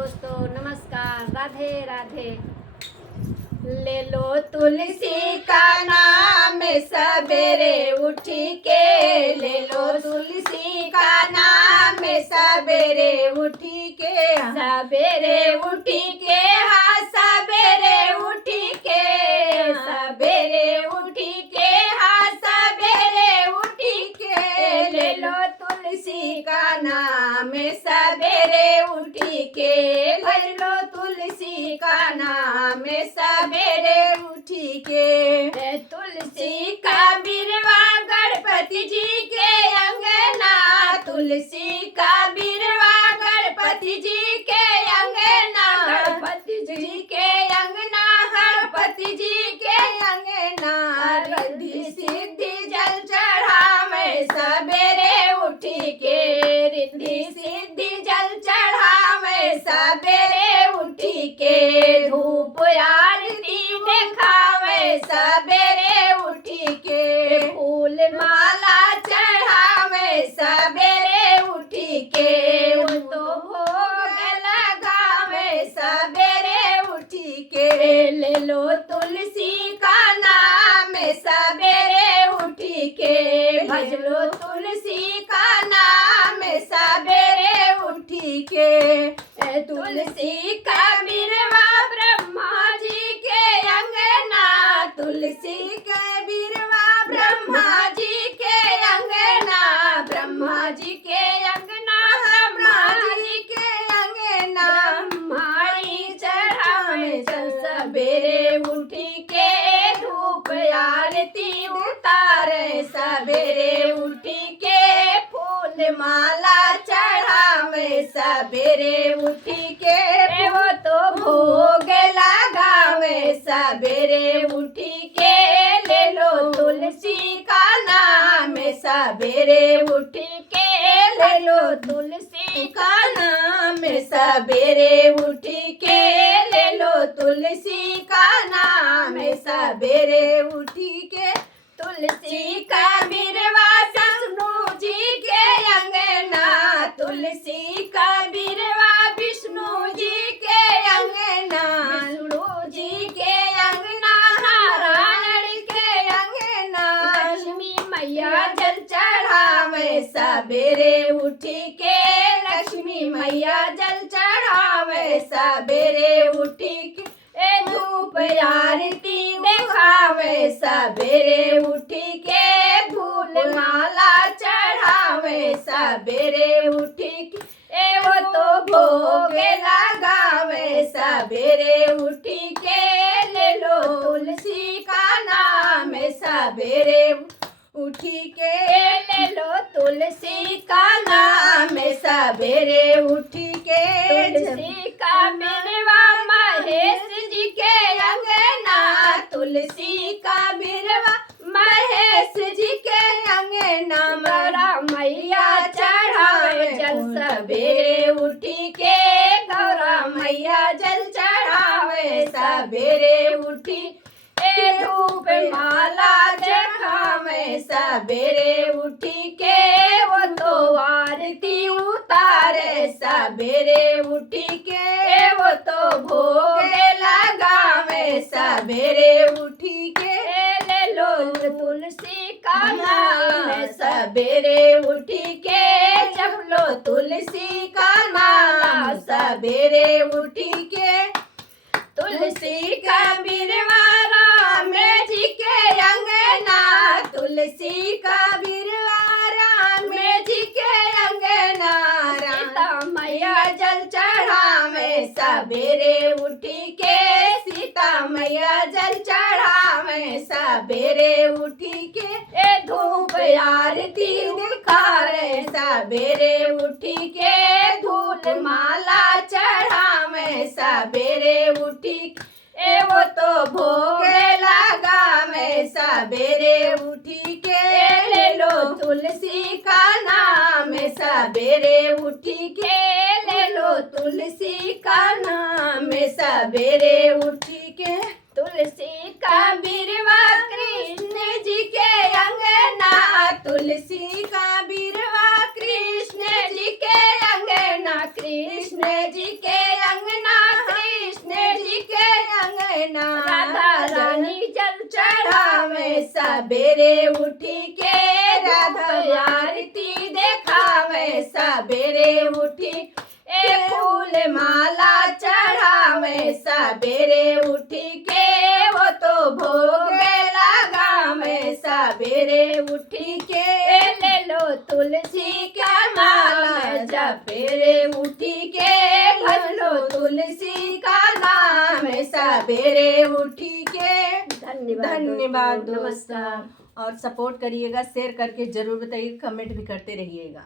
दोस्तों, नमस्कार, राधे राधे। ले लो तुलसी का नाम सवेरे उठ के, ले लो तुलसी का नाम सवेरे उठ के, सवेरे उठ के, हाँ सवेरे उठ के, सवेरे उठ के, हाँ सवेरे उठ के, ले लो तुलसी का नाम सवेरे उठ के, भज लो तुलसी का नाम सवेरे उठ के। तुलसी का बिरवा गणपति जी के अंगना, तुलसी का बिरवा गणपति जी के अंगना, गणपति जी के अंगना, गणपति जी के अंगना, रिद्धि सिद्धि जल चढ़ावे सवेरे उठ के, रिद्धि सिद्धि जल चढ़ावे सवेरे उठ के, धूप आरती दिखावे सवेरे उठ के, फूल माला चढ़ावे सवेरे उठ के, तो भोग लगावे सवेरे उठ के, ले लो तुलसी का नाम सवेरे उठ के, भज लो तुलसी का नाम सवेरे उठ के। तुलसी का बिरवा ब्रह्मा जी के अंगना, तुलसी का बिरवा ब्रह्मा जी के अंगना, ब्रह्मा जी के अंगना, ब्रह्मा जी के अंगना, ब्रह्माणी चढ़ावे सवेरे उठ के, धूप आरती उतारे सवेरे उठ के, फूल माला चढ़ावे सवेरे उठ के, वो तो भोग लगावे सवेरे उठ के, ले लो तुलसी का नाम सवेरे उठ के, ले लो तुलसी का नाम सवेरे उठ के, ले लो तुलसी का नाम सवेरे उठ के। तुलसी का बिरवा विष्णु जी के अंगना, तुलसी का बिरवा विष्णु जी के अंगना, विष्णु जी के अंगना, नारायण के अंगना, लक्ष्मी मैया जल चढ़ावे सवेरे उठ के, लक्ष्मी मैया जल चढ़ावे सवेरे उठ के, धूप आरती दिखावे सवेरे उठ के, फूल माला चढ़ावे सवेरे उठ के, वो तो भोग लगावे सवेरे उठ के, ले लो तुलसी का नाम सवेरे उठ के, ले लो तुलसी का नाम सवेरे उठ के। तुलसी का बिरवा महेश जी के अंगना, तुलसी का बिरवा महेश जी के अंगना, गौरा मैया चढ़ावे जल सवेरे उठ के, गौरा मैया जल चढ़ावे सवेरे उठ के, धूप माला जखावे सवेरे उठ के, वो तो आरती उतारे सवेरे उठ के, वो तो भोग लगावे सवेरे उठ के, ले लो तुलसी का नाम सवेरे उठ के, जप लो तुलसी का नाम सवेरे उठ के। तुलसी का बिरवा राम जी के अंगना, तुलसी का बिरवा राम जी के अंगना, सीता मैया जल चढ़ावे सवेरे उठ के, सीता मैया जल चढ़ावे सवेरे उठ के, धूप आरती दिखारे सवेरे उठ के, धूल माला चढ़ावे सवेरे उठ के, वो तो भोग लगावे सवेरे उठ के, ले लो तुलसी का नाम सवेरे उठ के, ले लो तुलसी का नाम सवेरे उठ के। तुलसी का बिरवा कृष्ण जी के अंगना, तुलसी का बिरवा कृष्ण जी के अंगना, कृष्ण जी के अंगना, सवेरे उठी के राधा आरती देखावे सवेरे उठी ए फूल माला चढ़ावे सवेरे उठी के वो तो भोग लगावे सवेरे उठी के ले लो तुलसी का माला सवेरे उठी के भर लो तुलसी का नाम सवेरे उठी के। धन्यवाद नमस्कार। और सपोर्ट करिएगा, शेयर करके जरूर बताइए, कमेंट भी करते रहिएगा।